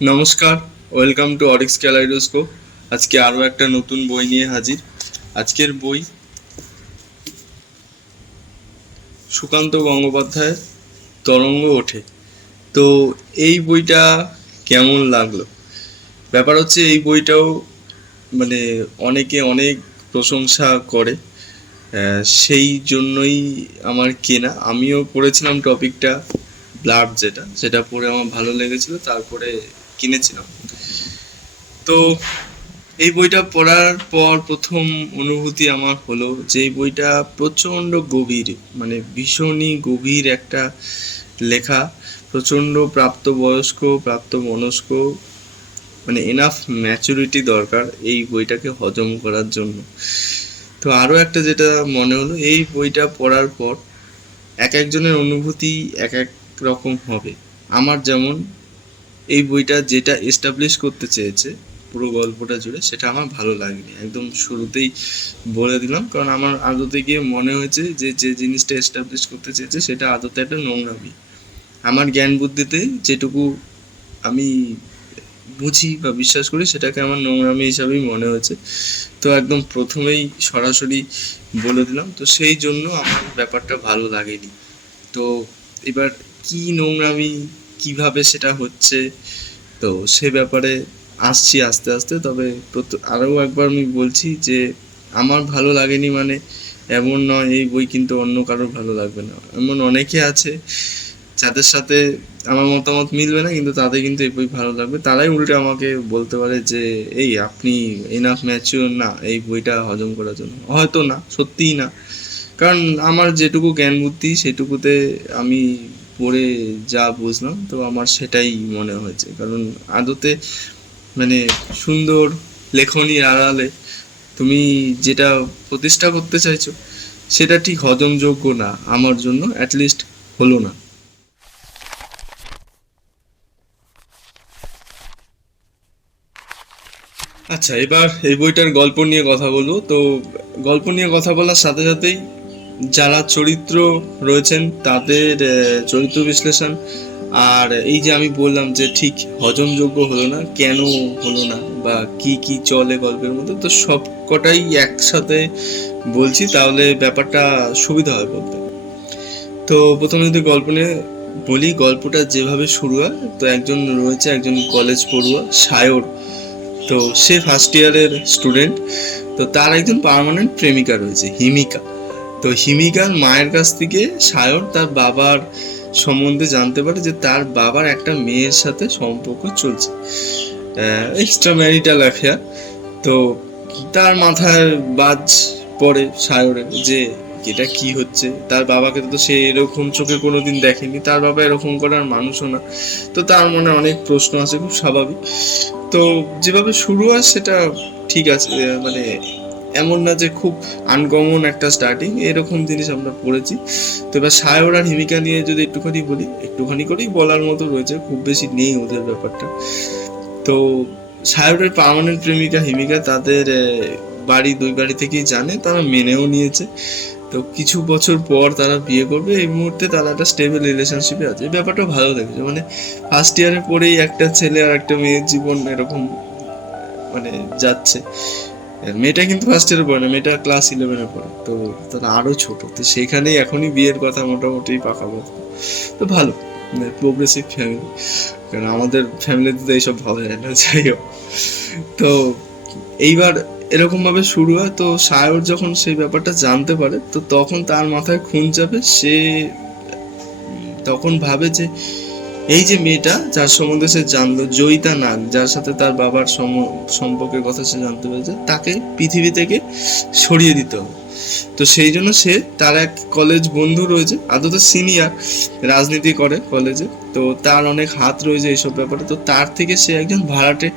নমস্কার, welcome to Orix kaleidoscope. আজকে আরও একটা নতুন বই নিয়ে হাজির। আজকের বই সুকান্ত গঙ্গোপাধ্যায়ের তরঙ্গ ওঠে। তো এই বইটা কেমন লাগলো? ব্যাপার হচ্ছে এই বইটাও মানে অনেকে অনেক প্রশংসা করে, সেই জন্যই আমার কেনা। আমিও পড়েছিলাম টপিকটা, ব্লাড, সেটা পড়ে আমার ভালো লেগেছিল, তারপরে কিনেছিলাম। তো এই বইটা পড়ার পর প্রথম অনুভূতি আমার হলো যে এই বইটা প্রচণ্ড গভীর, মানে ভীষণই গভীর একটা লেখা। প্রচণ্ড প্রাপ্তবয়স্ক, প্রাপ্তমনস্ক, মানে এনাফ ম্যাচুরিটি দরকার এই বইটাকে হজম করার জন্য। তো আরও একটা যেটা মনে হলো, এই বইটা পড়ার পর এক একজনের অনুভূতি এক এক রকম হবে। আমার যেমন এই বইটা যেটা এস্টাবলিশ করতে চেয়েছে পুরো গল্পটা জুড়ে, সেটা আমার ভালো লাগেনি, একদম শুরুতেই বলে দিলাম। কারণ আমার আদতে গিয়ে মনে হয়েছে যে যে জিনিসটা এস্টাবলিশ করতে চেয়েছে সেটা আদতে একটা নোংরামি। আমার জ্ঞান বুদ্ধিতে যেটুকু আমি বুঝি বা বিশ্বাস করি সেটাকে আমার নোংরামি হিসাবেই মনে হয়েছে। তো একদম প্রথমেই সরাসরি বলে দিলাম, তো সেই জন্য আমার ব্যাপারটা ভালো লাগেনি। তো এবার কি নোংরামি, কিভাবে সেটা হচ্ছে, তো সে ব্যাপারে আসছি আস্তে আস্তে। তবে আরও একবার আমি বলছি যে আমার ভালো লাগেনি মানে এমন নয় এই বই কিন্তু অন্য কারোর ভালো লাগবে না। এমন অনেকে আছে যাদের সাথে আমার মতামত মিলবে না, কিন্তু তাদের কিন্তু এই বই ভালো লাগবে। তারাই উল্টে আমাকে বলতে পারে যে এই আপনি এনাফ ম্যাচিওর না এই বইটা হজম করার জন্য। হয়তো না, সত্যিই না। কারণ আমার যেটুকু জ্ঞান বুদ্ধি সেটুকুতে আমি পড়ে যা বুঝলাম, তো আমার সেটাই মনে হয়েছে। কারণ আদতে মানে সুন্দর লেখনির আড়ালে তুমি যেটা প্রতিষ্ঠা করতে চাইছো সেটা ঠিক হজমযোগ্য না, আমার জন্য অ্যাটলিস্ট হলো না। আচ্ছা, এবার এই বইটার গল্প নিয়ে কথা বলবো। তো গল্প নিয়ে কথা বলার সাথে সাথেই যারা চরিত্র রয়েছেন তাদের চরিত্র বিশ্লেষণ, আর এই যে আমি বললাম যে ঠিক হজমযোগ্য হলো না, কেন হলো না, বা কি কি চলে গল্পের মধ্যে, তো সব কটাই একসাথে বলছি, তাহলে ব্যাপারটা সুবিধা হয় বলতে। তো প্রথমে যদি গল্প নিয়ে বলি, গল্পটা যেভাবে শুরু হয়, তো একজন কলেজ পড়ুয়া সায়র। তো সে ফার্স্ট ইয়ারের স্টুডেন্ট। তো তার একজন পার্মানেন্ট প্রেমিকা রয়েছে, হিমিকা। তো হিমিকার মায়ের কাছ থেকে সায়র তার বাবার সম্বন্ধে জানতে পারে যে তার বাবার একটা মেয়ের সাথে সম্পর্ক চলছে, এক্সট্রা ম্যারিটাল অ্যাফেয়ার। তো তার মাথায় বাজ পড়ে সায়রের যে এটা কি হচ্ছে। তার বাবাকে তো সে এরকম চোখে কোনোদিন দেখেনি, তার বাবা এরকম করার মানুষও না। তো তার মনে অনেক প্রশ্ন আছে, খুব স্বাভাবিক। তো যেভাবে শুরু হয় সেটা ঠিক আছে, মানে এমন না যে খুব আনকমন একটা স্টার্টিং, এরকম জিনিস আমরা পড়েছি। তো এবার সায়র আর হিমিকা নিয়ে যদি একটুখানি বলি, একটুখানি করেই বলার মতো রয়েছে, খুব বেশি নেই ওদের ব্যাপারটা। তো সায়রের পার্মানেন্ট প্রেমিকা হিমিকা, তাদের দুই বাড়ি থেকেই জানে, তারা মেনেও নিয়েছে। তো কিছু বছর পর তারা বিয়ে করবে, এই মুহূর্তে তারা একটা স্টেবল রিলেশনশিপে আছে। এই ব্যাপারটা ভালো লেগেছে, মানে ফার্স্ট ইয়ারে পড়েই একটা ছেলে আর একটা মেয়ের জীবন এরকম মানে যাচ্ছে। মেয়েটা কিন্তু ফার্স্ট ইয়ারে পড়ে না, মেয়েটা ক্লাস 11-এ পড়ে। তো তারা আরও ছোট, তো সেখানেই এখনই বিয়ের কথা মোটামুটি পাকাপোক্ত। তো ভালো, মানে প্রোগ্রেসিভ ফ্যামিলি। কারণ আমাদের ফ্যামিলিতে তো এইসব ভালো যায় না, যাই হোক। তো এইবার এরকমভাবে শুরু হয়। তো সায়র যখন সেই ব্যাপারটা জানতে পারে, তো তখন তার মাথায় খুন চাপে। সে তখন ভাবে যে এই যে মেয়েটা যার সম্বন্ধে সে জানলো, জয়িতা নাগ, যার সাথে তার বাবার সম্পর্কের কথা সে জানতে পেরেছে, তাকে পৃথিবী থেকে সরিয়ে দিতে হবে। তো সেই জন্য সে তার এক কলেজ বন্ধু রয়েছে, আদতে সিনিয়র, রাজনীতি করে কলেজে। তো তার অনেক হাত রয়েছে এইসব ব্যাপারে। তো তার থেকে সে একজন ভাড়াটে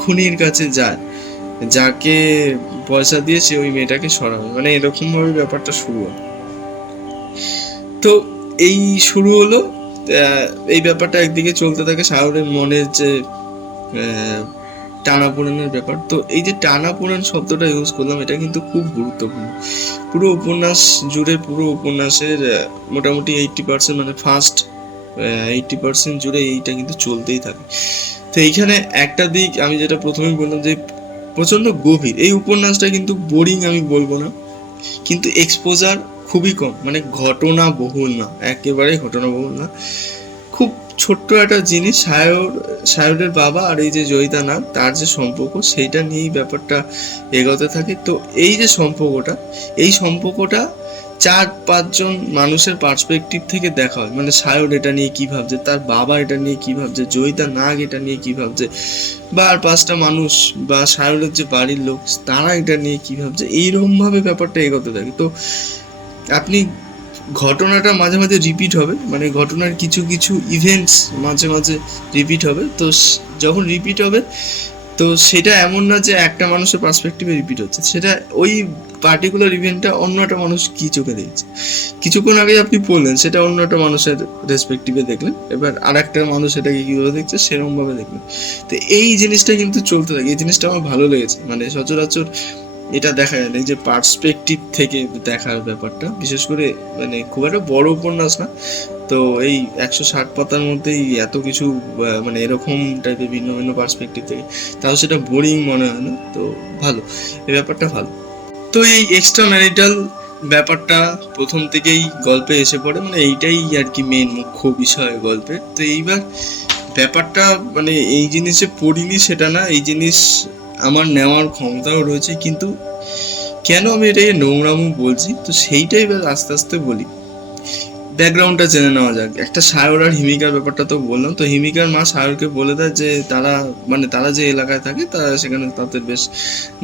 খুনির কাছে যায়, যাকে পয়সা দিয়ে সে ওই মেয়েটাকে সরাবে, মানে এরকমভাবে ব্যাপারটা শুরু হয়। তো এই শুরু হলো, এই ব্যাপারটা একদিকে চলতে থাকে, সাগরের মনের যে টানাপোড়েনের ব্যাপার। তো এই যে টানাপোড়েন শব্দটা ইউজ করলাম, এটা কিন্তু খুব গুরুত্বপূর্ণ। পুরো উপন্যাস জুড়ে, পুরো উপন্যাসের মোটামুটি 80%, মানে ফার্স্ট 80% জুড়ে এইটা কিন্তু চলতেই থাকে। তো এইখানে একটা দিক আমি যেটা প্রথমেই বললাম যে প্রচণ্ড গভীর। এই উপন্যাসটা কিন্তু বোরিং আমি বলবো না, কিন্তু এক্সপোজার খুবই কম, মানে ঘটনা বহুল না, একেবারেই ঘটনা বহুল না। খুব ছোট্ট একটা জিনিস, সায়রের বাবা আর এই যে জয়িতা নাগ তার যে সম্পর্ক, সেইটা নিয়েই ব্যাপারটা এগোতে থাকে। তো এই যে সম্পর্কটা, এই সম্পর্কটা 4-5 জন মানুষের পার্সপেক্টিভ থেকে দেখা হয়। মানে সায়র এটা নিয়ে কী ভাবছে, তার বাবা এটা নিয়ে কী ভাবছে, জয়িতা নাগ এটা নিয়ে কী ভাবছে, বা আর 5টা মানুষ বা সায়রের যে বাড়ির লোক তারা এটা নিয়ে কী ভাবছে, এইরকমভাবে ব্যাপারটা এগোতে থাকে। তো আপনি ঘটনাটা মাঝে মাঝে রিপিট হবে, মানে ঘটনার কিছু কিছু ইভেন্টস মাঝে মাঝে রিপিট হবে। তো যখন রিপিট হবে, তো সেটা এমন না যে একটা মানুষের পার্সপেক্টিভে রিপিট হচ্ছে, সেটা ওই পার্টিকুলার ইভেন্টটা অন্য একটা মানুষ কী চোখে দেখছে, কিছুক্ষণ আগে আপনি পড়লেন, সেটা অন্য একটা মানুষের রেসপেক্টিভে দেখলেন, এবার আর একটা মানুষ সেটাকে কীভাবে দেখছে সেরকমভাবে দেখলেন। তো এই জিনিসটা কিন্তু চলতে থাকে, এই জিনিসটা আমার ভালো লেগেছে। মানে সচরাচর এটা দেখা যায় না, এই যে পার্সপেক্টিভ থেকে দেখার ব্যাপারটা, বিশেষ করে মানে খুব একটা বড় উপন্যাস না, তো এই 160 পাতার মধ্যেই এত কিছু মানে এরকম টাইপের ভিন্ন ভিন্ন পার্সপেক্টিভ থেকে, তাও সেটা বোরিং মনে হয় না। তো ভালো, এই ব্যাপারটা ভালো। তো এই এক্সট্রা ম্যারিটাল ব্যাপারটা প্রথম থেকেই গল্পে এসে পড়ে, মানে এইটাই আর কি মেন মুখ্য বিষয় গল্পে। তো এইবার ব্যাপারটা মানে এই জিনিসে পড়িনি সেটা না, এই জিনিস আমার নেওয়ার ক্ষমতাও রয়েছে, কিন্তু কেন আমি এটাকে নোংরামু বলছি, তো সেইটাই এবার আস্তে আস্তে বলি। ব্যাকগ্রাউন্ডটা জেনে নেওয়া যাক। একটা সায়র আর হিমিকার ব্যাপারটা তো বললাম। তো হিমিকার মা সায়রকে বলে দেয় যে তারা যে এলাকায় থাকে তারা সেখানে তাদের বেশ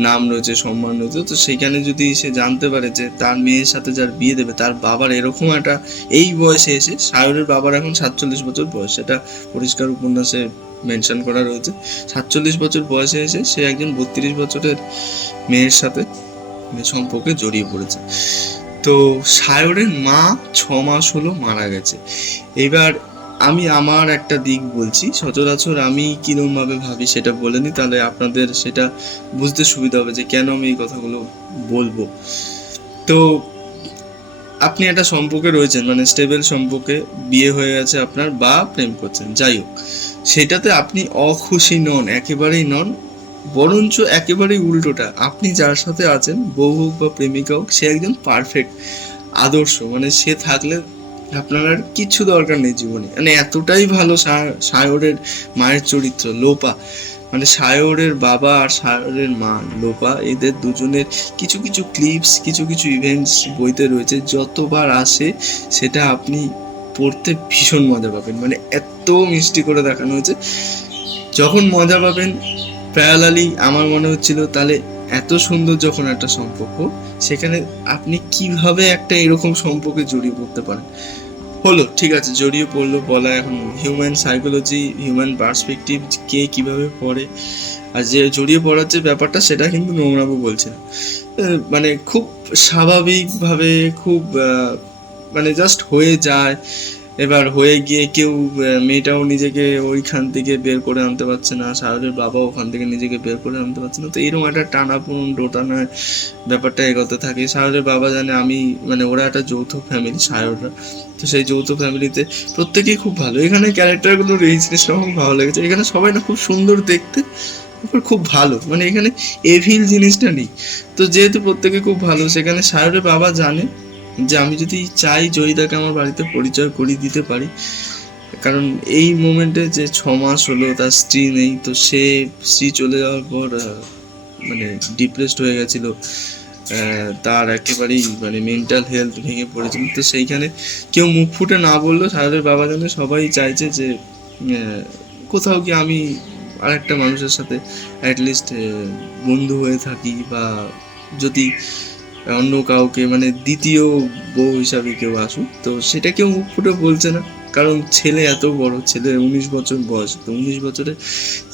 নাম রয়েছে, সম্মান রয়েছে। তো সেইখানে যদি সে জানতে পারে যে তার মেয়ের সাথে যার বিয়ে দেবে তার বাবার এরকম একটা, এই বয়সে এসে, সায়রের বাবার এখন 47 বছর বয়স, সেটা পরিষ্কার উপন্যাসে মেনশন করা রয়েছে। 47 বছর বয়সে এসে সে একজন 32 বছরের মেয়ের সাথে সম্পর্কে জড়িয়ে পড়েছে। তো সায়রের মা 6 মাস হলো মারা গেছে। এবার আমি আমার একটা দিক বলছি, সচরাচর আমি কীরকমভাবে ভাবি সেটা বলে নিই, তাহলে আপনাদের সেটা বুঝতে সুবিধা হবে যে কেন আমি এই কথাগুলো বলবো। তো আপনি একটা সম্পর্কে রয়েছেন, মানে স্টেবল সম্পর্কে, বিয়ে হয়ে গেছে আপনার বা প্রেম করছেন, যাই হোক, সেটাতে আপনি অখুশি নন, একেবারেই নন, বরঞ্চ একেবারেই উল্টোটা, আপনি যার সাথে আছেন, বউ হোক বা প্রেমিকা হোক, সে একজন পারফেক্ট আদর্শ, মানে সে থাকলে আপনার আর কিচ্ছু দরকার নেই জীবনে। মানে এতটাই ভালো সায়রের মায়ের চরিত্র লোপা, মানে সায়রের বাবা আর সায়রের মা লোপা, এদের দুজনের কিছু কিছু ক্লিপস, কিছু কিছু ইভেন্টস বইতে রয়েছে, যতবার আসে সেটা আপনি পড়তে ভীষণ মজা পাবেন। মানে এত মিষ্টি করে দেখানো হয়েছে, যখন মজা পাবেন প্যারালালি আমার মনে হচ্ছিল তাহলে এত সুন্দর যখন একটা সম্পর্ক, সেখানে আপনি কিভাবে একটা এরকম সম্পর্কে জড়িয়ে পড়তে পারেন। হলো ঠিক আছে, জড়িয়ে পড়লো বলা, এখন হিউম্যান সাইকোলজি, হিউম্যান পার্সপেক্টিভ কে কীভাবে পড়ে, আর যে জড়িয়ে পড়ার যে ব্যাপারটা সেটা কিন্তু নোংরামো বলছে না, মানে খুব স্বাভাবিকভাবে, খুব মানে জাস্ট হয়ে যায়। এবার হয়ে গিয়ে কেউ, মেয়েটাও নিজেকে ওইখান থেকে বের করে আনতে পারছে না, সায়রের বাবা ওখান থেকে নিজেকে বের করে আনতে পারছে না। তো এরকম একটা টানাপোড়েন ডোটানায় ব্যাপারটা এগোতে থাকে। সায়রের বাবা জানে আমি, মানে ওরা একটা যৌথ ফ্যামিলি সায়ররা, তো সেই যৌথ ফ্যামিলিতে প্রত্যেকেই খুব ভালো। এখানে ক্যারেক্টারগুলোর এই জিনিসটা আমার খুব ভালো লেগেছে, এখানে সবাই না খুব সুন্দর দেখতে, তারপর খুব ভালো, মানে এখানে এভিল জিনিসটা নেই। তো যেহেতু প্রত্যেকে খুব ভালো, সেখানে সায়রের বাবা জানে যে আমি যদি চাই জয়িতাকে আমার বাড়িতে পরিচয় করিয়ে দিতে পারি, কারণ এই মোমেন্টে যে 6 মাস হলো তার স্ত্রী নেই, তো সে স্ত্রী চলে যাওয়ার পর মানে ডিপ্রেসড হয়ে গেছিলো, তার একেবারেই মানে মেন্টাল হেলথ ভেঙে পড়েছিল। তো সেইখানে কেউ মুখ ফুটে না বললেও সায়রের বাবা জানে সবাই চাইছে যে কোথাও কি আমি আর একটা মানুষের সাথে অ্যাটলিস্ট বন্ধু হয়ে থাকি, বা যদি অন্য কাউকে মানে দ্বিতীয় বউ হিসাবে কেউ আসুক, তো সেটা কেউ মুখ ফুটে বলছে না, কারণ ছেলে এত বড়, ছেলের 19 বছর বয়স, তো 19 বছরের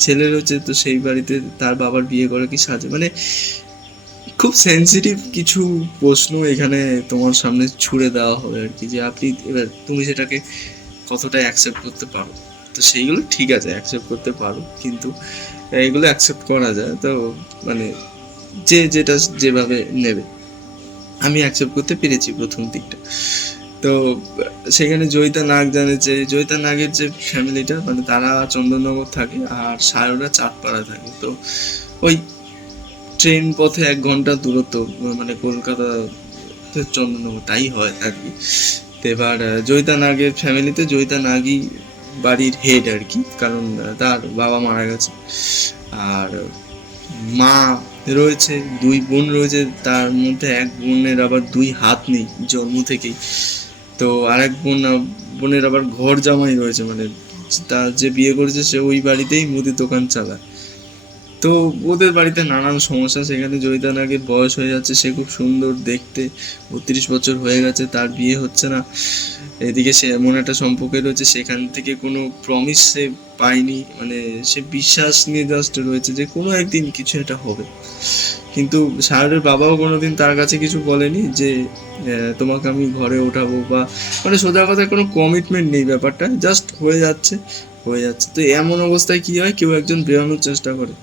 ছেলে রয়েছে, তো সেই বাড়িতে তার বাবার বিয়ে করা কি সাজে, মানে খুব সেন্সিটিভ কিছু প্রশ্ন এখানে তোমার সামনে ছুড়ে দেওয়া হবে আর কি, যে আপনি এবার তুমি সেটাকে কতটা অ্যাকসেপ্ট করতে পারো। তো সেইগুলো ঠিক আছে, অ্যাকসেপ্ট করতে পারো, কিন্তু এগুলো অ্যাকসেপ্ট করা যায়, তো মানে যে যেটা যেভাবে নেবে, আমি অ্যাকসেপ্ট করতে পেরেছি প্রথম দিকটা। তো সেখানে জয়িতা নাগ জানে যে জয়িতা নাগের যে ফ্যামিলিটা মানে তারা চন্দননগর থাকে আর সায়রা চাঁদপাড়া থাকে। তো ওই ট্রেন পথে 1 ঘন্টা দূরত্ব, মানে কলকাতা থেকে চন্দননগর তাই হয় আর কি। তো এবার জয়িতা নাগের ফ্যামিলিতে জয়িতা নাগই বাড়ির হেড আর কি, কারণ তার বাবা মারা গেছে। আর মা রয়েছে, 2 বোন রয়েছে, তার মধ্যে এক বোনের আবার 2 হাত নেই জন্ম থেকেই। তো আরেক বোনের আবার ঘর জামাই রয়েছে, মানে তার যে বিয়ে করেছে সে ওই বাড়িতেই মুদির দোকান চালায়। তো ওদের বাড়িতে নানান সমস্যা। সেখানে জয়িতা নাগের বয়স হয়ে যাচ্ছে, সে খুব সুন্দর দেখতে, 32 বছর হয়ে গেছে, তার বিয়ে হচ্ছে না। এদিকে সে এমন একটা সম্পর্কে রয়েছে সেখান থেকে কোনো প্রমিস সে পায়নি, মানে সে বিশ্বাস নিয়ে জাস্ট রয়েছে যে কোনো একদিন কিছু একটা হবে। কিন্তু সায়রের বাবাও কোনোদিন তার কাছে কিছু বলেনি যে তোমাকে আমি ঘরে ওঠাবো, বা মানে সোজা কথায় কোনো কমিটমেন্ট নেই, ব্যাপারটা জাস্ট হয়ে যাচ্ছে হয়ে যাচ্ছে। তো এমন অবস্থায় কি হয়, কেউ একজন বেরোনোর চেষ্টা করে,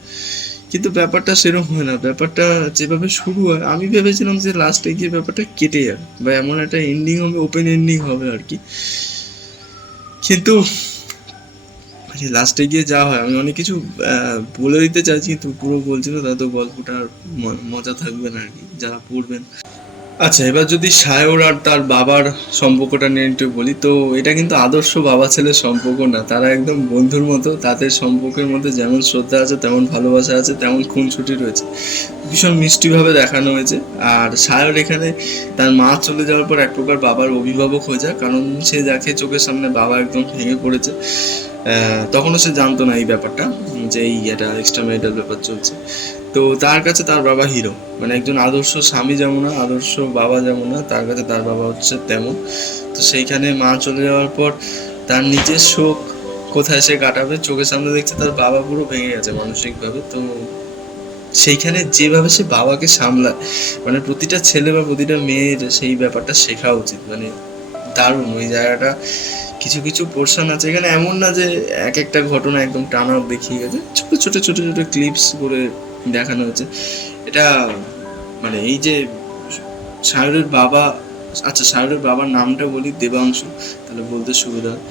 কিন্তু ব্যাপারটা সেরকম হয় না। ব্যাপারটা যেভাবে শুরু হয় আমি ভেবেছিলাম যে লাস্টে গিয়ে ব্যাপারটা কেটে যাবে বা এমন একটা এন্ডিং হবে, ওপেন এন্ডিং হবে আর কি। কিন্তু লাস্টে গিয়ে যা হয়, আমি অনেক কিছু বলে দিতে চাইছি কিন্তু পুরো বলছি না, তাতে গল্পটা আর মজা থাকবে না আর কি যারা পড়বেন। আচ্ছা, এবার যদি সায়র আর তার বাবার সম্পর্কটা নিয়ে একটু বলি, তো এটা কিন্তু আদর্শ বাবা ছেলের সম্পর্ক না, তারা একদম বন্ধুর মতো। তাদের সম্পর্কের মধ্যে যেমন শ্রদ্ধা আছে, তেমন ভালোবাসা আছে, তেমন খুনসুটি রয়েছে, ভীষণ মিষ্টিভাবে দেখানো হয়েছে। আর সায়র এখানে তার মা চলে যাওয়ার পর এক প্রকার বাবার অভিভাবক হয়ে যায়, কারণ সে দেখে চোখের সামনে বাবা একদম ভেঙে পড়েছে। তখনও সে জানতো না এই ব্যাপারটা, যে এই এটা এক্সট্রা ম্যারিটাল ব্যাপার চলছে। তো তার কাছে তার বাবা হিরো, মানে একজন আদর্শ স্বামী যেমন না, আদর্শ বাবা যেমন না, তার কাছে তার বাবা হচ্ছে তেমন। তো সেইখানে মা চলে যাওয়ার পর তার নিজের শোক কোথায় সে কাটাবে, চোখের সামনে দেখছে তার বাবা পুরো ভেঙে গেছে মানসিকভাবে। তো সেইখানে যেভাবে সে বাবাকে সামলায়, মানে প্রতিটা ছেলে বা প্রতিটা মেয়ের সেই ব্যাপারটা শেখা উচিত। মানে দারুণ ওই জায়গাটা। কিছু কিছু পোর্শন আছে এখানে, এমন না যে এক একটা ঘটনা একদম টানা দেখিয়ে গেছে, ছোট ছোট ছোট ছোট ক্লিপস করে দেখানো হয়েছে। এটা মানে এই যে সায়রের বাবা, আচ্ছা সায়রের বাবার নামটা বলি, দেবাংশু, তাহলে বলতে সুবিধা হয়।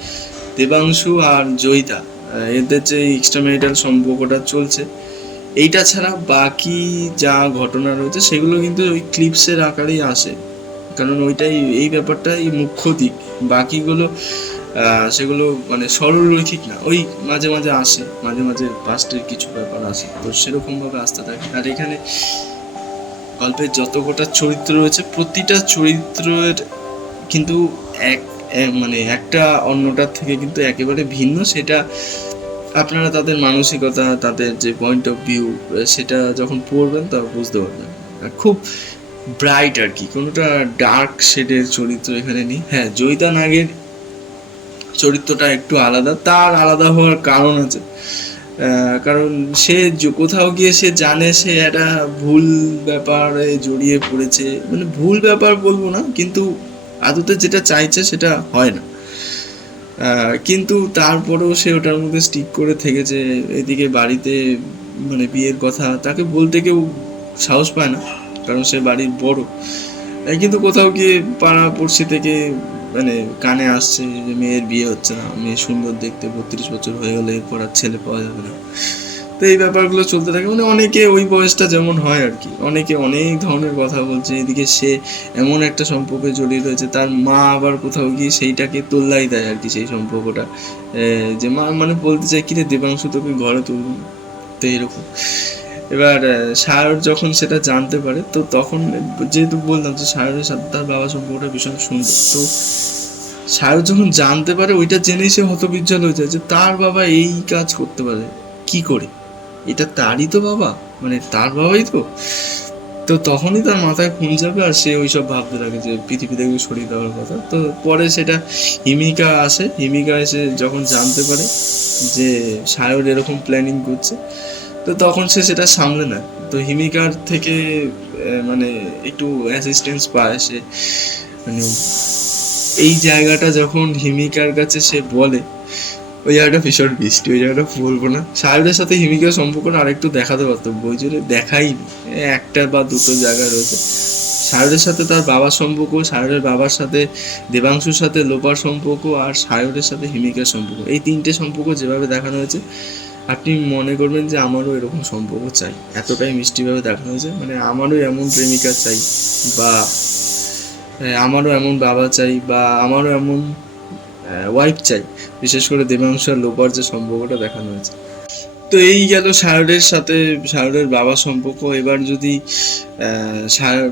দেবাংশু আর জয়িতা, এদের যে এক্সট্রা ম্যারিটাল সম্পর্কটা চলছে, এইটা ছাড়া বাকি যা ঘটনা রয়েছে সেগুলো কিন্তু ওই ক্লিপসের আকারেই আসে, কারণ ওইটাই এই ব্যাপারটাই মুখ্য দিক। বাকিগুলো সেগুলো মানে সরলরৈখিক না, ওই মাঝে মাঝে আসে, মাঝে মাঝে পাস্টের কিছু ব্যাপার আসে, তো সেরকমভাবে আসতে থাকে। আর এখানে গল্পের যত কটা চরিত্র রয়েছে প্রতিটা চরিত্রের কিন্তু মানে একটা অন্যটার থেকে কিন্তু একেবারে ভিন্ন। সেটা আপনারা তাদের মানসিকতা, তাদের যে পয়েন্ট অফ ভিউ, সেটা যখন পড়বেন তখন বুঝতে পারবেন। আর খুব ব্রাইট আর কি, কোনোটা ডার্ক শেডের চরিত্র এখানে নেই। হ্যাঁ, জয়িতা নাগের চরিত্রটা একটু আলাদা, তার আলাদা হওয়ার কারণ আছে। কারণ সে কোথাও গিয়ে সে জানে সে একটা ভুল ব্যাপারে জড়িয়ে পড়েছে, মানে ভুল ব্যাপার বলবো না, কিন্তু আদতে যেটা চাইছে সেটা হয় না। কিন্তু তারপরেও সে ওটার মধ্যে স্টিক করে থেকেছে। এদিকে বাড়িতে মানে বিয়ের কথা তাকে বলতে কেউ সাহস পায় না, কারণ সে বাড়ির বড়। কিন্তু কোথাও গিয়ে পাড়া পড়শি থেকে মানে কানে আসছে যে মেয়ের বিয়ে হচ্ছে না, মেয়ে সুন্দর দেখতে, 32 বছর হয়ে গেলে এরপর আর ছেলে পাওয়া যাবে না। তো এই ব্যাপারগুলো চলতে থাকে, মানে অনেকে ওই বয়সটা যেমন হয় আর কি, অনেকে অনেক ধরনের কথা বলছে। এদিকে সে এমন একটা সম্পর্কে জড়িয়ে রয়েছে, তার মা আবার কোথাও গিয়ে সেইটাকে তোল্লাই দেয় আর কি, সেই সম্পর্কটা। যে মা মানে বলতে চাই কিরে দেবাংশু তোকে ঘরে তুলবো না, তো এরকম। এবার সায়র যখন সেটা জানতে পারে, তো তখন যেহেতু বললাম যে সায়রের সাথে তার বাবা সম্পর্কটা ভীষণ সুন্দর, তো সায়র যখন জানতে পারে ওইটা জেনেই সে হতবিহ্বল হয়ে যায় যে তার বাবা এই কাজ করতে পারে কি করে, এটা তারই তো বাবা, মানে তার বাবাই তো। তো তখনই তার মাথায় খুন যাবে আর সে ওইসব ভাবতে থাকে যে পৃথিবী থেকে সরিয়ে দেওয়ার কথা। তো পরে সেটা হিমিকা আসে, হিমিকা এসে যখন জানতে পারে যে সায়র এরকম প্ল্যানিং করছে, তো তখন সে সেটা সামলে নেয়। তো হিমিকার থেকে মানে একটু অ্যাসিস্ট্যান্স পায় সে, মানে এই জায়গাটা যখন হিমিকার কাছে সে বলে, ওই জায়গাটা ভীষণ বৃষ্টি, ওই জায়গাটা বলবো না। সায়রের সাথে হিমিকার সম্পর্কটা আরেকটু দেখাতে পারতো, বই জুড়ে দেখাই একটা বা দুটো জায়গা রয়েছে, সায়রের সাথে তার বাবার সম্পর্ক, সায়রের বাবার সাথে দেবাংশুর সাথে লোপার সম্পর্ক, আর সায়রের সাথে হিমিকার সম্পর্ক, এই তিনটে সম্পর্ক যেভাবে দেখানো হয়েছে আপনি মনে করবেন যে আমারও এরকম সম্পর্ক চাই। এতটাই মিষ্টিভাবে দেখানো হয়েছে, মানে আমারও এমন প্রেমিকা চাই, বা আমারও এমন বাবা চাই, বা আমারও এমন ওয়াইফ চাই। বিশেষ করে দেবাংশু আর লোপার যে সম্পর্কটা দেখানো হয়েছে। তো এই গেল সায়রের সাথে সায়রের বাবার সম্পর্ক। এবার যদি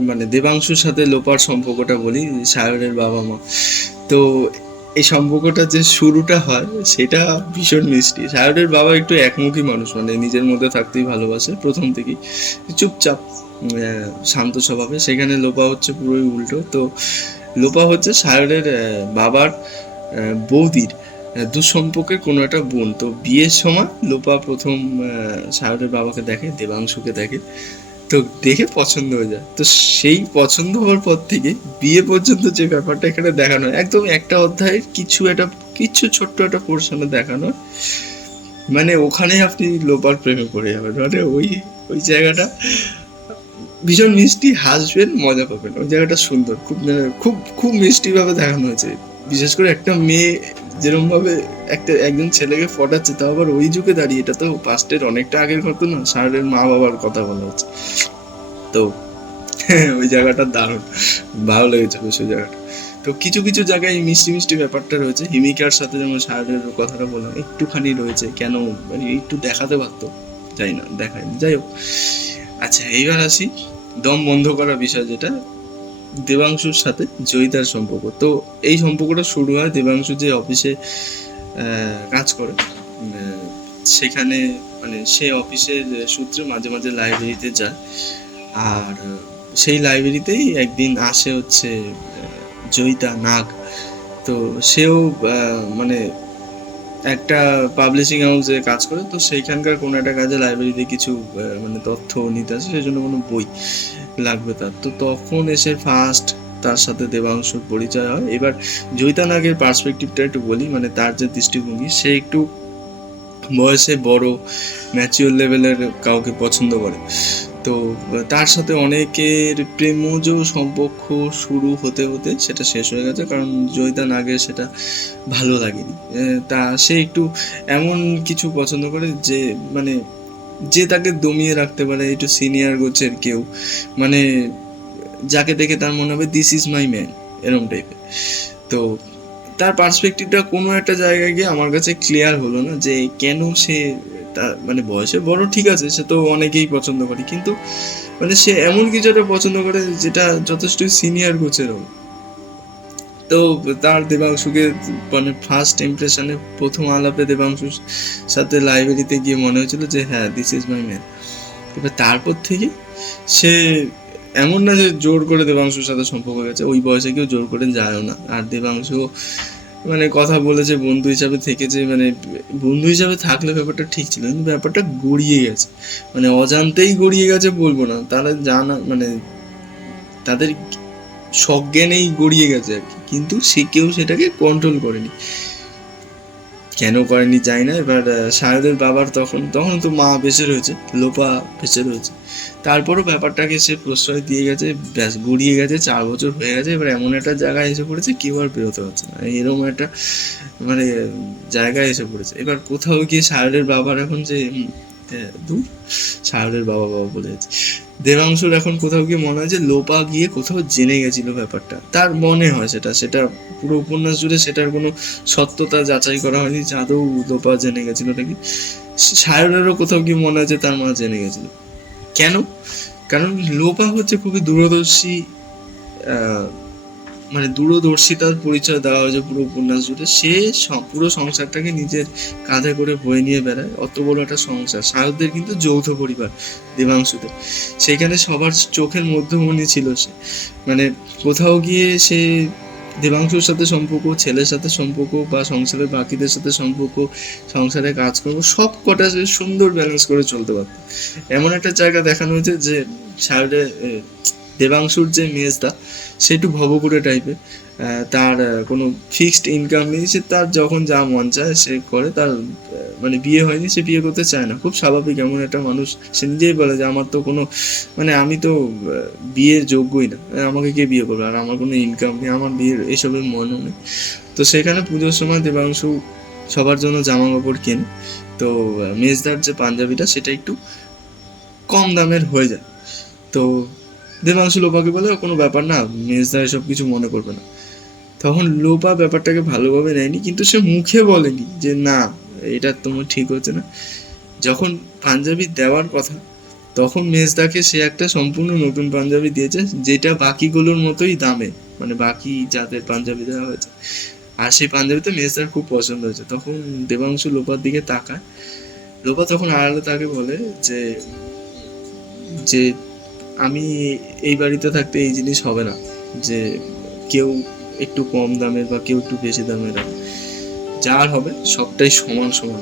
মানে দেবাংশুর সাথে লোপার সম্পর্কটা বলি, সায়রের বাবা মা, তো এই সম্পর্কটা যে শুরুটা হয় সেটা ভীষণ মিষ্টি। সায়রের বাবা একটু একমুখী মানুষ, মানে নিজের মধ্যে থাকতেই ভালোবাসে প্রথম থেকেই, চুপচাপ শান্ত স্বভাবে। সেখানে লোপা হচ্ছে পুরোই উল্টো। তো লোপা হচ্ছে সায়রের বাবার বৌদির দুঃসম্পর্কের কোনো একটা বোন। তো বিয়ের সময় লোপা প্রথম সায়রের বাবাকে দেখে, দেবাংশুকে দেখে, তো দেখে পছন্দ হয়ে যায়। তো সেই পছন্দ হওয়ার পর থেকে বিয়ে পর্যন্ত যে ব্যাপারটা এখানে দেখানো হয়, একদম একটা অধ্যায়ের কিছু ছোট্ট একটা পোর্শনে দেখানো, মানে ওখানেই আপনি লোপার প্রেমে পড়ে যাবেন। মানে ওই জায়গাটা ভীষণ মিষ্টি, হাসবেন, মজা পাবেন। ওই জায়গাটা সুন্দর, খুব খুব খুব মিষ্টিভাবে দেখানো হয়েছে। বিশেষ করে একটা মেয়ে যেরকম ভাবে একজন ছেলেকে ফটাচ্ছে, তাও আবার ওই যুগে দাঁড়িয়ে। এটা তো পাস্টের অনেকটা আগের ঘটনা, সারের মা বাবার কথা বলা হচ্ছে। তো ওই জায়গাটা দারুণ ভালো লেগেছে বেশ ওই জায়গাটা। তো কিছু কিছু জায়গায় মিষ্টি মিষ্টি ব্যাপারটা রয়েছে। হিমিকার সাথে যেমন সারের কথাটা বললাম, একটুখানি রয়েছে, কেন মানে একটু দেখাতে পারতো, যাই না দেখায়নি, যাই হোক। আচ্ছা, এইবার আসি দম বন্ধ করার বিষয়, যেটা দেবাংশুর সাথে জয়িতার সম্পর্ক। তো এই সম্পর্কটা শুরু হয় দেবাংশু যে অফিসে কাজ করে, সেখানে মানে সে অফিসের সূত্রে মাঝে মাঝে লাইব্রেরিতে যায়। আর সেই লাইব্রেরিতেই একদিন আসে হচ্ছে জয়িতা নাগ। তো সেও মানে একটা পাবলিশিং হাউসে কাজ করে। তো সেইখানকার কোনো একটা কাজে লাইব্রেরিতে কিছু মানে তথ্য নিতে আসে, সেই জন্য কোনো বই লাগবে তার। তো তখন এসে ফার্স্ট তার সাথে দেবাংশুর পরিচয় হয়। এবার জয়িতা নাগের পার্সপেক্টিভটা একটু বলি, মানে তার যে দৃষ্টিভঙ্গি, সে একটু বয়সে বড়, ম্যাচিওর লেভেলের কাউকে পছন্দ করে। তো তার সাথে অনেকের প্রেমজ সম্পর্ক শুরু হতে হতে সেটা শেষ হয়ে গেছে, কারণ জয়িতা নাগের সেটা ভালো লাগেনি। তা সে একটু এমন কিছু পছন্দ করে যে মানে যে তাকে দমিয়ে রাখতে পারে, একটু সিনিয়র গোছের কেউ, মানে যাকে দেখে তার মনে হবে দিস ইজ মাই ম্যান, এরম টাইপের। তো তার পার্সপেক্টিভটা কোনো একটা জায়গায় গিয়ে আমার কাছে ক্লিয়ার হলো না, যে কেন সে তার মানে বয়সে বড়, ঠিক আছে, সে তো অনেকেই পছন্দ করে, কিন্তু মানে সে এমন কিছু একটা পছন্দ করে যেটা যথেষ্ট সিনিয়র গোছের হবে। তো তার দেবাংশুকে মানে ফার্স্ট ইমপ্রেশনে, প্রথম আলাপে দেবাংশুর সাথে লাইব্রেরিতে গিয়ে মনে হয়েছিল যে হ্যাঁ, দিস ইজ মাই ম্যান। এবার তারপর থেকে সে এমন না যে জোর করে দেবাংশুর সাথে সম্পর্ক গেছে, ওই বয়সে কেউ জোর করে যায়ও না। আর দেবাংশু মানে কথা বলেছে, বন্ধু হিসাবে থেকেছে, মানে বন্ধু হিসাবে থাকলে ব্যাপারটা ঠিক ছিল, কিন্তু ব্যাপারটা গড়িয়ে গেছে, মানে অজান্তেই গড়িয়ে গেছে বলবো না, তারা জানা মানে তাদের সজ্ঞানেই গড়িয়ে গেছে আর কি, কিন্তু সে কেউ সেটাকে কন্ট্রোল করেনি। কেন করেনি জানি না। এবার সায়দের বাবার তখন তো মা বেঁচে রয়েছে, লোপা বেঁচে রয়েছে, তারপরও ব্যাপারটাকে সে প্রশ্রয় দিয়ে গেছে, ব্যাস গড়িয়ে গেছে, 4 বছর হয়ে গেছে। এবার এমন একটা জায়গায় এসে পড়েছে কেউ আর বেরোতে পারছে না, এরকম একটা মানে জায়গায় এসে পড়েছে। এবার কোথাও গিয়ে সায়রের বাবার এখন যে দূর, সায়রের বাবা বাবা বলে যাচ্ছে, দেবাংশুর এখন কোথাও গিয়ে মনে হয় যে লোপা গিয়ে কোথাও জেনে গেছিল ব্যাপারটা, তার মনে হয় সেটা পুরো উপন্যাস জুড়ে সেটার কোনো সত্যতা যাচাই করা হয়নি যে আদৌ লোপা জেনে গেছিল নাকি। সায়রেরও কোথাও গিয়ে মনে হয় যে তার মা জেনে গেছিল। কেন? কারণ লোপা হচ্ছে খুবই দূরদর্শী, মানে দূরদর্শিতার পরিচয় দেওয়া হয়েছে পুরো উপন্যাস জুড়ে। সে পুরো সংসারটাকে নিজের কাঁধে করে বয়ে নিয়ে বেড়ায়, অত বড় একটা সংসার। সায়রদের কিন্তু যৌথ পরিবার দেবাংশুদের, সেইখানে সবার চোখের মধ্যমণি ছিল সে। মানে কোথাও গিয়ে সে দেবাংশুর সাথে সম্পর্ক, ছেলের সাথে সম্পর্ক, বা সংসারের বাকিদের সাথে সম্পর্ক, সংসারে কাজ করবো, সব কটা সে সুন্দর ব্যালেন্স করে চলতে পারত। এমন একটা জায়গা দেখানো হয়েছে যে সায়রে দেবাংশুর যে মেজদা সে একটু ভবঘুরে টাইপের, তার কোনো ফিক্সড ইনকাম নেই, সে তার যখন যা মন চায় সে করে, তার মানে বিয়ে হয়নি, সে বিয়ে করতে চায় না, খুব স্বাভাবিক এমন একটা মানুষ। সে নিজেই বলে যে আমার তো কোনো মানে আমি তো বিয়ের যোগ্যই না, আমাকে কে বিয়ে করবে, আর আমার কোনো ইনকাম নেই, আমার বিয়ের এসবের মনও নেই। তো সেখানে পুজোর সময় দেবাংশু সবার জন্য জামা কাপড় কেনে। তো মেজদার যে পাঞ্জাবিটা সেটা একটু কম দামের হয়ে যায়। তো দেবাংশু লোপাকে বলে কোনো ব্যাপার না, মেজদা এসব কিছু মনে করবে না। তখন লোপা ব্যাপারটাকে ভালোভাবে নেয়নি, কিন্তু সে মুখে বলেনি যে না এটা তোমার ঠিক হচ্ছে না। যখন পাঞ্জাবি দেওয়ার কথা তখন মেজদাকে সে একটা সম্পূর্ণ নতুন পাঞ্জাবি দিয়েছে, যেটা বাকিগুলোর মতোই দামে, মানে বাকি যাদের পাঞ্জাবি দেওয়া হয়েছে, আর সেই পাঞ্জাবিতে মেজদার খুব পছন্দ হয়েছে। তখন দেবাংশু লোপার দিকে তাকায়, লোপা তখন আড়ালে তাকে বলে যে যে আমি এই বাড়িতে থাকতে এই জিনিস হবে না যে কেউ একটু কম দামের বা কেউ একটু বেশি দামের, যার হবে সবটাই সমান সমান।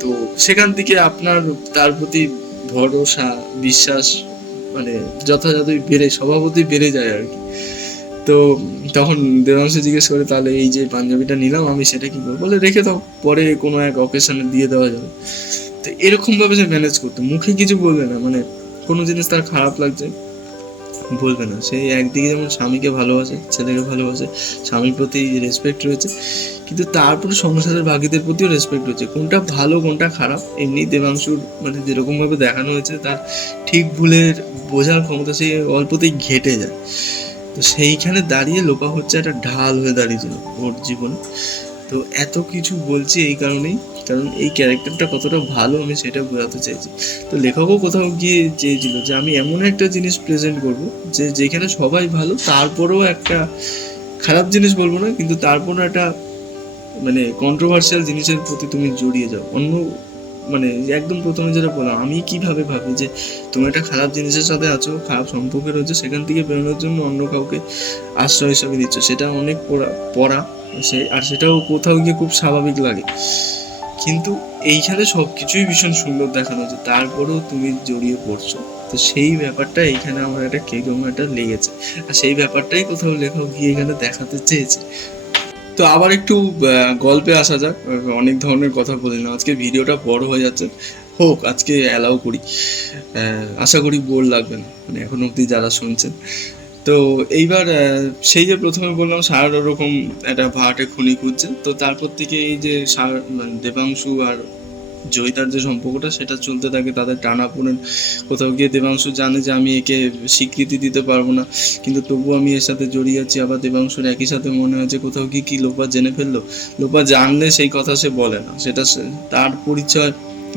তো সেখান থেকে আপনার তার প্রতি ভরসা বিশ্বাস মানে যথাযথই স্বভাবতই বেড়ে যায় আর কি। তো তখন দেবাংশু জিজ্ঞেস করে তাহলে এই যে পাঞ্জাবিটা নিলাম আমি সেটা কি করবো, বলে রেখে দাও, পরে কোনো এক অকেশনে দিয়ে দেওয়া যাবে। তো এরকম ভাবে সে ম্যানেজ করতো, মুখে কিছু বলবে না, মানে কোনো জিনিস তার খারাপ লাগছে বলবে না। সে একদিকে যেমন স্বামীকে ভালোবাসে, ছেলেকে ভালোবাসে, স্বামীর প্রতি রেসপেক্ট রয়েছে, কিন্তু তারপরে সংসারের বাকিদের প্রতিও রেসপেক্ট রয়েছে। কোনটা ভালো কোনটা খারাপ এমনি দেবাংশুর মানে যেরকম ভাবে দেখানো হয়েছে তার ঠিক ভুলের বোঝার ক্ষমতা সেই অল্পতেই ঘেটে যায়। তো সেইখানে দাঁড়িয়ে লোপা হচ্ছে একটা ঢাল হয়ে দাঁড়িয়েছিল ওর জীবনে। তো এত কিছু বলছি এই কারণেই, কারণ এই ক্যারেক্টারটা কতটা ভালো আমি সেটা বোঝাতে চাইছি। তো লেখকও কোথাও গিয়ে চেয়েছিল যে আমি এমন একটা জিনিস প্রেজেন্ট করব যে যেখানে সবাই ভালো, তারপরেও একটা খারাপ জিনিস বলবো না, কিন্তু তারপরও একটা মানে কন্ট্রোভার্সিয়াল জিনিসের প্রতি তুমি জড়িয়ে যাও। অন্য মানে একদম প্রথমে যেটা বললাম, আমি কিভাবে ভাবি যে তুমি একটা খারাপ জিনিসের সাথে আছো, খারাপ সম্পর্কে রয়েছে, সেখান থেকে বেরোনোর জন্য অন্য কাউকে আশ্রয় হিসাবে দিচ্ছ, সেটা অনেক পড়া আর সেটাও কোথাও গিয়ে খুব স্বাভাবিক লাগে। কিন্তু এইখানে সব কিছুই ভীষণ সুন্দর দেখানো হচ্ছে, তারপরেও তুমি জড়িয়ে পড়ছো। তো সেই ব্যাপারটা এইখানে আমার একটা কেমন একটা লেগেছে, আর সেই ব্যাপারটাই কোথাও লেখক গিয়ে এখানে দেখাতে চেয়েছে। তো আবার একটু গল্পে আসা যাক, অনেক ধরনের কথা বললাম আজকে, ভিডিওটা বড় হয়ে যাচ্ছে, হোক আজকে অ্যালাউ করি, আশা করি বোর লাগবে না মানে এখন অবধি যারা শুনছেন। তো এইবার সেই যে প্রথমে বললাম সায়র ওরকম একটা ভাড়াটে খুনি খুঁজছে, তো তারপর থেকে এই যে মানে দেবাংশু আর জয়িতার যে সম্পর্কটা সেটা চলতে থাকে, তাদের টানাপোড়েন। কোথাও গিয়ে দেবাংশু জানে যে আমি একে স্বীকৃতি দিতে পারবো না, কিন্তু তবুও আমি এর সাথে জড়িয়ে আছি। আবার দেবাংশুর একই সাথে মনে হয়েছে কোথাও গিয়ে কি লোপা জেনে ফেললো, লোপা জানলে সেই কথা সে বলে না, সেটা তার পরিচয়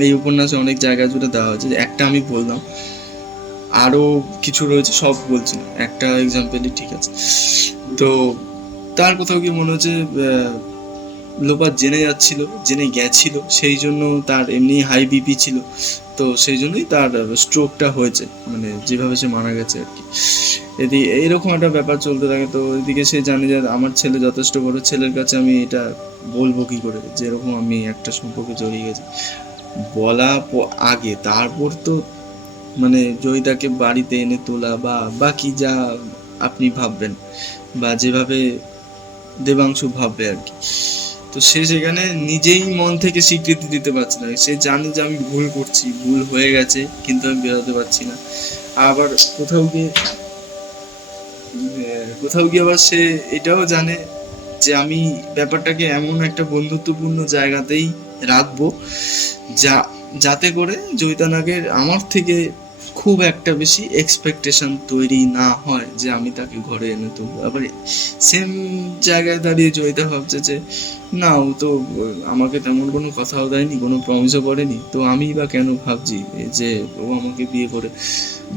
এই উপন্যাসে অনেক জায়গায় জুড়ে দেওয়া হয়েছে। একটা আমি বললাম, আরও কিছু রয়েছে, সব বলছি না, একটা এক্সাম্পলই ঠিক আছে। তো তার কোথাও গিয়ে মনে হচ্ছে লোপা জেনে গেছিল, সেই জন্য তার এমনি হাই বিপি ছিল, তো সেই জন্যই তার স্ট্রোকটা হয়েছে, মানে যেভাবে সে মারা গেছে আর কি। এদিকে এইরকম একটা ব্যাপার চলতে থাকে। তো এদিকে সে জানে যে আমার ছেলে যথেষ্ট বড়, ছেলের কাছে আমি এটা বলবো কি করে যে এরকম আমি একটা সম্পর্কে জড়িয়ে গেছি, বলা আগে তারপর তো মানে জয়িতাকে বাড়িতে এনে তোলা বা বাকি যা আপনি ভাববেন বা যেভাবে দেবাংশু ভাববে আর কি। তো সে সেখানে নিজেই মন থেকে স্বীকৃতি দিতে পারছে না, সে জানে যে আমি ভুল করছি, ভুল হয়ে গেছে, কিন্তু আমি বেরোতে পারছি না। আবার কোথাও গিয়ে আবার সে এটাও জানে যে আমি ব্যাপারটাকে এমন একটা বন্ধুত্বপূর্ণ জায়গাতেই রাখবো যাতে করে জয়িতা নাগের আমার থেকে খুব একটা বেশি এক্সপেকটেশন তৈরি না হয় যে আমি তাকে ঘরে এনে তুলবো। আবার সেম জায়গায় দাঁড়িয়ে জয়িতা ভাবছে যে না, ও তো আমাকে তেমন কোনো কথাও দেয়নি, কোনো প্রমিসও করেনি, তো আমি বা কেন ভাবছি যে ও আমাকে বিয়ে করে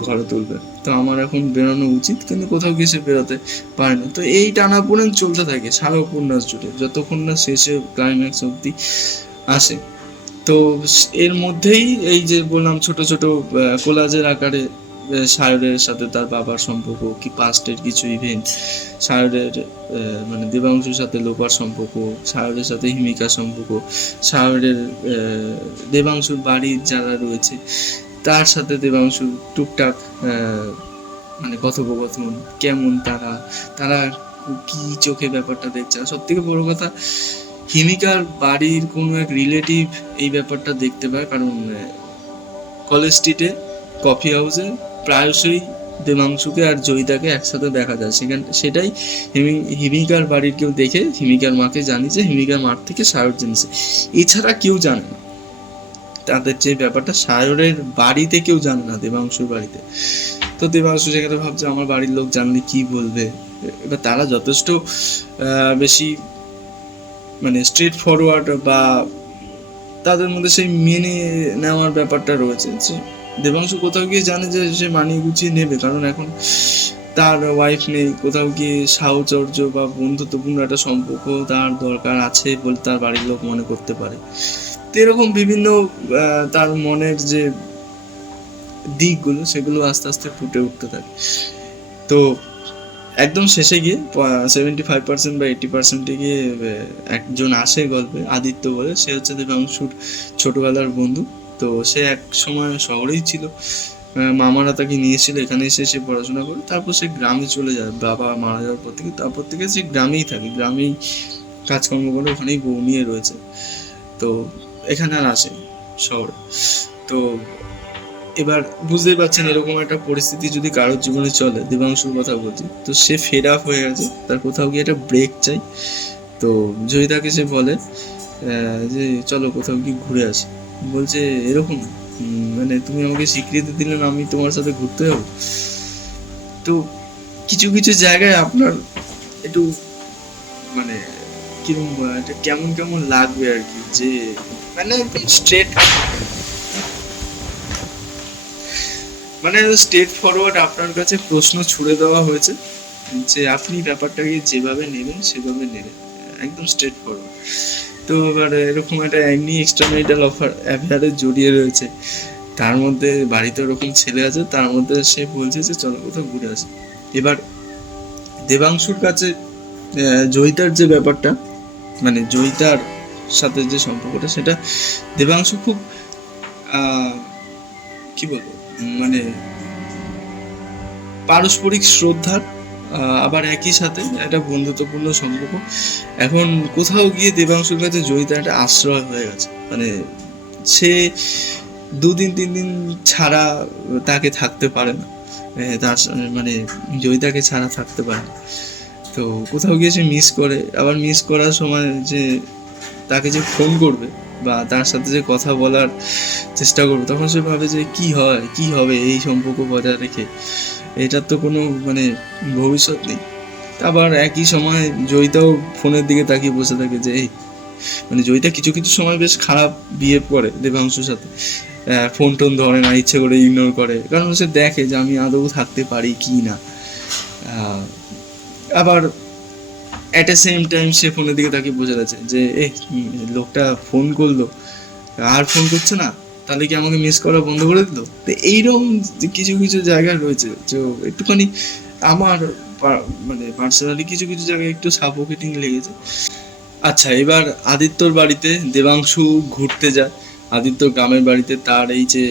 ঘরে তুলবে, তো আমার এখন বেরোনো উচিত, কিন্তু কোথাও গিয়ে সে বেরোতে পারে না। তো এই টানাপোড়েন চলতে থাকে সারা উপন্যাস জুড়ে, যতক্ষণ না শেষে ক্লাইম্যাক্স অব্দি আসে। তো এর মধ্যেই এই যে বললাম ছোট ছোট কোলাজের আকারে সায়রের সাথে তার বাবার সম্পর্ক, কি পাস্টের কিছু ইভেন্ট, সায়রের মানে দেবাংশুর সাথে লোপার সম্পর্ক, সায়রের সাথে হিমিকার সম্পর্ক, সায়রের দেবাংশুর বাড়ির যারা রয়েছে তার সাথে দেবাংশুর টুকটাক মানে কথোপকথন কেমন, তারা তারা কি চোখে ব্যাপারটা দেখছে। আর সব থেকে বড় কথা, হিমিকার বাড়ির কোনো এক রিলেটিভ এই ব্যাপারটা দেখতে পায়, কারণ কলেজ স্ট্রিটে কফি হাউসে প্রায়শই দেবাংশুকে আর জয়িতাকে একসাথে দেখা যায়। সেটাই হিমিকার বাড়ির কেউ দেখে হিমিকার মাকে জানিয়েছে, হিমিকার মার থেকে সায়র জেনেছে। এছাড়া কেউ জানে না তাদের যে ব্যাপারটা, সায়রের বাড়িতে কেউ জানে না, দেবাংশুর বাড়িতে। তো দেবাংশু সেখানে ভাবছে আমার বাড়ির লোক জানলে কি বলবে। এবার তারা যথেষ্ট বেশি মানে স্ট্রেট ফরওয়ার্ড, বা তাদের মধ্যে সেই মেনে নেওয়ার ব্যাপারটা রয়েছে। যে দেবাংশু কোথাও গিয়ে জানে যে সে মানিয়ে গুছিয়ে নেবে, কারণ এখন তার ওয়াইফ নেই, কোথাও গিয়ে সাহচর্য বা বন্ধুত্বপূর্ণ একটা সম্পর্ক তার দরকার আছে বলে তার বাড়ির লোক মনে করতে পারে। তো এরকম বিভিন্ন তার মনের যে দিকগুলো সেগুলো আস্তে আস্তে ফুটে উঠতে থাকে। তো একদম শেষে গিয়ে 75% বা 80%-এ গিয়ে একজন আসে গল্পে, আদিত্য বলে। সে হচ্ছে দেবাংশুর ছোটবেলার বন্ধু। তো সে এক সময় শহরেই ছিল, মামারা তাকে নিয়েছিল, এখানে এসে সে পড়াশোনা করে, তারপর সে গ্রামে চলে যায় বাবা মারা যাওয়ার পর থেকে। তারপর থেকে সে গ্রামেই থাকে, গ্রামেই কাজকর্ম করে, ওখানেই বউ নিয়ে রয়েছে। তো এখানে আর আসে শহরে। তো এবার বুঝতেই পারছেন এরকম একটা পরিস্থিতি যদি কারোর জীবনে চলে, দেবাংশুর কথা বলছি, তো সে ফেড আপ হয়ে গেছে, তার কোথাও গিয়ে একটা ব্রেক চাই। তো জয়িতাকে সে বলে যে চলো কোথাও গিয়ে ঘুরে আসি। বলছে এরকম মানে তুমি আমাকে স্বীকৃতি দিলে না, আমি তোমার সাথে ঘুরতে যাবো। তো কিছু কিছু জায়গায় আপনার একটু মানে কিরকম একটা কেমন কেমন লাগবে আর কি, যে মানে স্ট্রেট মানে স্ট্রেট ফরওয়ার্ড আপনার কাছে প্রশ্ন ছুড়ে দেওয়া হয়েছে, যে আপনি ব্যাপারটাকে যেভাবে নেবেন সেভাবে নেবেন, একদম স্ট্রেট ফরওয়ার্ড। তো এবার এরকম একটা এমনি এক্সট্রা ম্যারিটাল অ্যাফেয়ারে জড়িয়ে রয়েছে, তার মধ্যে বাড়িতে ওরকম ছেলে আছে, তার মধ্যে সে বলছে যে চলো কোথাও ঘুরে আসি। এবার দেবাংশুর কাছে জয়িতার যে ব্যাপারটা, মানে জয়িতার সাথে যে সম্পর্কটা, সেটা দেবাংশু খুব কি বলবো মানে পারস্পরিক শ্রদ্ধার, আবার একই সাথে একটা বন্ধুত্বপূর্ণ সম্পর্ক। এখন কোথাও গিয়ে দেবাংশুর কাছে জয়িতা একটা আশ্রয় হয়ে গেছে, মানে সে 2 দিন 3 দিন ছাড়া তাকে থাকতে পারে না, তার মানে জয়িতাকে ছাড়া থাকতে পারে না। তো কোথাও গিয়ে সে মিস করে, আবার মিস করার সময় যে তাকে যে ফোন করবে বা তার সাথে যে কথা বলার চেষ্টা করবে, তখন সে ভাবে যে কি হয় কি হবে এই সম্পর্ক বজায় রেখে, এটার তো কোনো মানে ভবিষ্যৎ নেই। আবার একই সময় জয়িতাও ফোনের দিকে তাকিয়ে বসে থাকে, যে এই মানে জয়িতা কিছু কিছু সময় বেশ খারাপ বিহেভ করে দেবাংশুর সাথে, ফোন টোন ধরে না, ইচ্ছে করে ইগনোর করে, কারণ সে দেখে যে আমি আদৌ থাকতে পারি কি না। আবার অ্যাট এ সেম টাইম সে ফোনের দিকে তাকিয়ে বসে আছে, যে লোকটা ফোন করলো আর ফোন করছে না, তাহলে কি আমাকে মিস করা বন্ধ করে দিল। তো এইরকম কিছু কিছু জায়গা রয়েছে, তো একটুখানি আমার মানে পার্সোনালি কিছু কিছু জায়গায় একটু সাফোকেটিং লেগেছে। আচ্ছা, এবার আদিত্যর বাড়িতে দেবাংশু ঘুরতে যায়, আদিত্য গ্রামের বাড়িতে, তার এই যে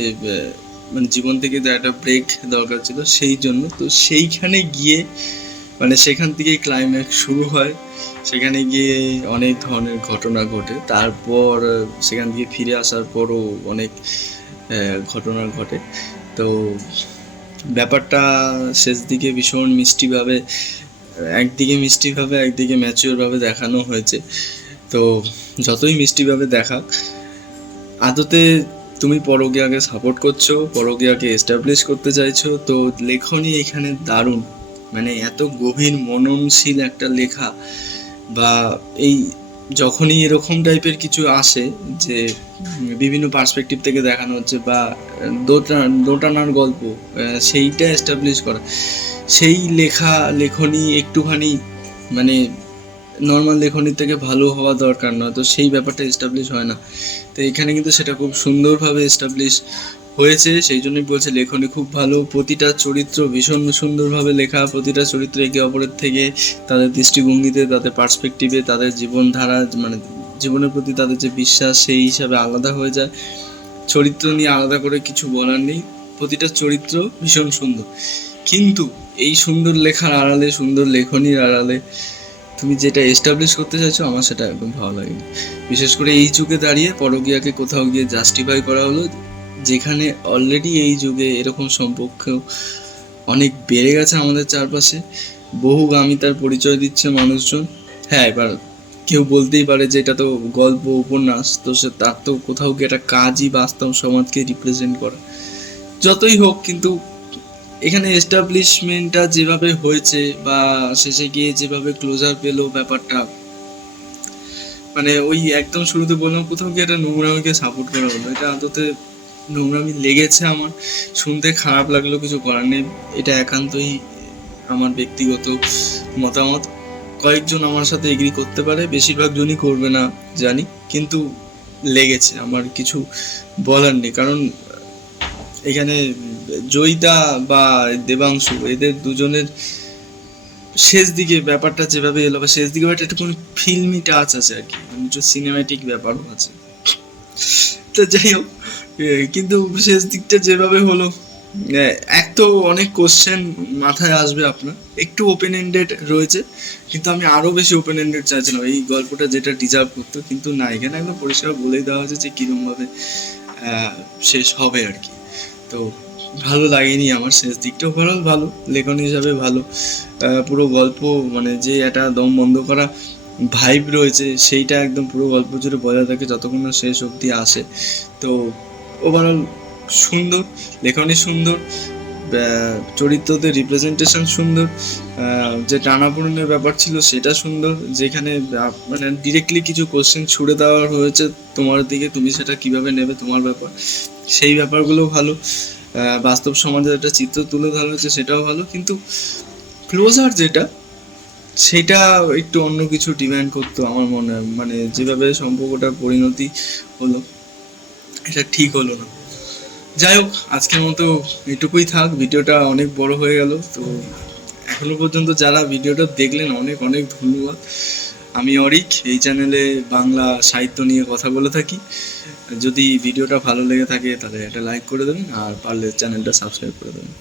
মানে জীবন থেকে যে একটা ব্রেক দরকার ছিল সেই জন্য। তো সেইখানে গিয়ে মানে সেখান থেকেই ক্লাইম্যাক্স শুরু হয়, সেখানে গিয়ে অনেক ধরনের ঘটনা ঘটে, তারপর সেখান থেকে ফিরে আসার পরও অনেক ঘটনা ঘটে। তো ব্যাপারটা শেষ দিকে ভীষণ মিষ্টিভাবে, একদিকে মিষ্টিভাবে একদিকে ম্যাচিওরভাবে দেখানো হয়েছে। তো যতই মিষ্টিভাবে দেখাক, আদতে তুমি পরকীয়াকে সাপোর্ট করছো, পরকীয়াকে এস্টাবলিশ করতে চাইছো, তো লেখনী এখানে দারুণ, মানে এত গভীর মননশীল একটা লেখা। বা এই যখনই এরকম টাইপের কিছু আসে, যে বিভিন্ন পার্সপেক্টিভ থেকে দেখানো হচ্ছে, বা দোটানার গল্প, সেইটা এস্টাবলিশ করা, সেই লেখনী একটুখানি মানে নর্মাল লেখনীর থেকে ভালো হওয়া দরকার নয়, তো সেই ব্যাপারটা এস্টাবলিশ হয় না। তো এখানে কিন্তু সেটা খুব সুন্দরভাবে এস্টাবলিশ হয়েছে, সেই জন্যই বলছে লেখনী খুব ভালো, প্রতিটা চরিত্র ভীষণ সুন্দরভাবে লেখা, প্রতিটা চরিত্র একে অপরের থেকে তাদের দৃষ্টিভঙ্গিতে, তাদের পার্সপেক্টিভে, তাদের জীবনধারা মানে জীবনের প্রতি তাদের যে বিশ্বাস, সেই হিসাবে আলাদা হয়ে যায়। চরিত্র নিয়ে আলাদা করে কিছু বলার নেই, প্রতিটা চরিত্র ভীষণ সুন্দর। কিন্তু এই সুন্দর লেখার আড়ালে, সুন্দর লেখনীর আড়ালে তুমি যেটা এস্টাবলিশ করতে চাইছো, আমার সেটা একদম ভালো লাগেনি। বিশেষ করে এই যুগে দাঁড়িয়ে পরকীয়াকে কোথাও গিয়ে জাস্টিফাই করা হলো, যেখানে অলরেডি এই যুগে এরকম সম্পর্ক অনেক বেড়ে গেছে আমাদের চারপাশে, বহুগামিতার পরিচয় দিচ্ছে মানুষজন। হ্যাঁ, এবার কেউ বলতেই পারে যে এটা তো গল্প, উপন্যাস, তো সে তার তো কোথাও গিয়ে একটা কাজই বাস্তব সমাজকে রিপ্রেজেন্ট করা। যতই হোক, কিন্তু এখানে এস্টাবলিশমেন্টটা যেভাবে হয়েছে বা শেষে গিয়ে যেভাবে ক্লোজার পেলো ব্যাপারটা, মানে ওই একদম শুরুতে বললাম কোথাও গিয়ে একটা নোংরামিকে সাপোর্ট করা হলো। এটা আদতে নোংরামি লেগেছে আমার, শুনতে খারাপ লাগলো, কিছু করার নেই। এটা একান্তই আমার ব্যক্তিগত মতামত। কয়েকজন আমার সাথে এগ্রি করতে পারে, বেশিরভাগ জনই করবে না জানি, কিন্তু লেগেছে, আমার কিছু বলার নেই। কারণ এখানে জয়িতা বা দেবাংশু, এদের দুজনের শেষ দিকে ব্যাপারটা যেভাবে এলো, বা শেষ দিকে ব্যাপারটা একটু কোনো ফিল্মি টাচ আছে আর কি, মানে একটু সিনেম্যাটিক ব্যাপারও আছে। তো যাই হোক, কিন্তু শেষ দিকটা যেভাবে হলো, এক তো অনেক কোশ্চেন মাথায় আসবে আপনার, একটু ওপেন এন্ডেড রয়েছে, কিন্তু আমি আরো বেশি ওপেন এন্ডেড চাইছিলাম এই গল্পটা, যেটা ডিজার্ভ করতো। কিন্তু না, এখানে একদম পরিষ্কার বলেই দেওয়া হয়েছে যে কিরম ভাবে শেষ হবে আর কি। তো ভালো লাগেনি আমার শেষ দিকটা। ওভারঅল ভালো, লেখন হিসাবে ভালো। পুরো গল্প, মানে যে একটা দম বন্ধ করা ভাইব রয়েছে, সেইটা একদম পুরো গল্প জুড়ে বজায় থাকে যতক্ষণ না শেষ অবধি আসে। তো ওভারঅল সুন্দর, লেখনী সুন্দর, চরিত্রদের রিপ্রেজেন্টেশন সুন্দর, যে টানাপোড়েনের ব্যাপার ছিল সেটা সুন্দর, যেখানে মানে ডিরেক্টলি কিছু কোশ্চেন ছুড়ে দেওয়া হয়েছে তোমার দিকে, তুমি সেটা কিভাবে নেবে তোমার ব্যাপার, সেই ব্যাপারগুলো ভালো। বাস্তব সমাজের একটা চিত্র তুলে ধরা হয়েছে, সেটাও ভালো। কিন্তু ক্লোজার যেটা, সেটা একটু অন্য কিছু ডিমান্ড করতো আমার মনে হয়। মানে যেভাবে সম্পর্কটার পরিণতি হলো, এটা ঠিক হলো না। যাই হোক, আজকের মতো এটুকুই থাক, ভিডিওটা অনেক বড় হয়ে গেল। তো এখনো পর্যন্ত যারা ভিডিওটা দেখলেন, অনেক অনেক ধন্যবাদ। আমি অরিক, এই চ্যানেলে বাংলা সাহিত্য নিয়ে কথা বলে থাকি। যদি ভিডিওটা ভালো লেগে থাকে তাহলে একটা লাইক করে দেবেন, আর পারলে চ্যানেলটা সাবস্ক্রাইব করে দেবেন।